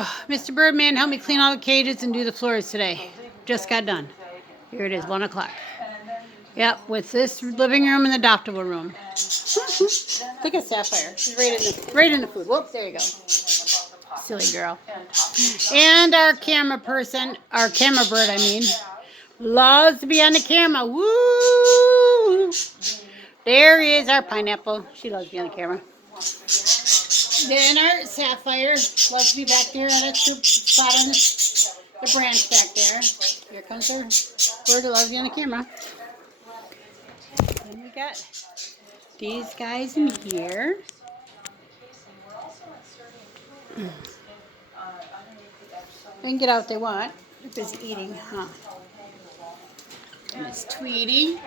Oh, Mr. Birdman helped me clean all the cages and do the floors today. Just got done. Here it is, 1 o'clock. Yep, with this living room and the adoptable room. Look at Sapphire. She's right in the food. Whoops, there you go. Silly girl. And our camera person, our camera bird, I mean, loves to be on the camera. Woo! There is our pineapple. She loves to be on the camera. Then our Sapphire loves to be back there on a spot on the branch back there. Here comes our bird that loves to be on the camera. Then we got these guys in here. They can get out if they want. They're busy eating, huh? Miss Tweety.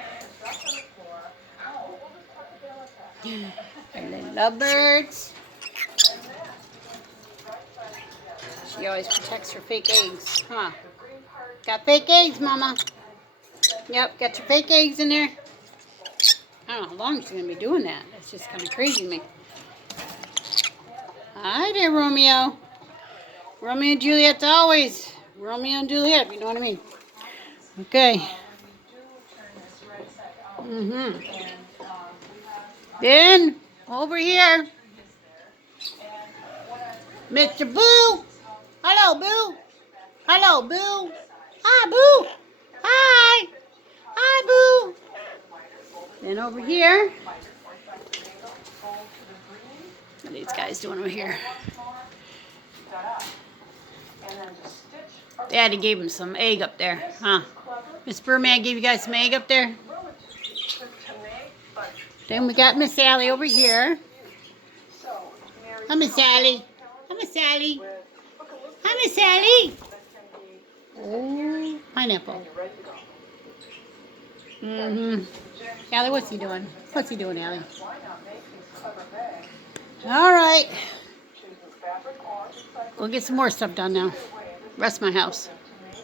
Our little lovebirds. She always protects her fake eggs, huh? Got fake eggs, Mama. Yep, got your fake eggs in there. I don't know how long she's going to be doing that. That's just kind of crazy to me. Hi there, Romeo. Romeo and Juliet's always Romeo and Juliet, you know what I mean? Okay. Then, over here, Mr. Boo. Hello, Boo. Hello, Boo. Hi, Boo. Hi. Hi, Boo. Then over here, what are these guys doing over here? Daddy gave him some egg up there, huh? Miss Birdman gave you guys some egg up there. Then we got Miss Sally over here. Hi, Miss Sally. Hi, Miss Sally. Hi, Miss Sally. Oh, pineapple. Allie, what's he doing? What's he doing, Allie? All right. We'll get some more stuff done now. Rest my house.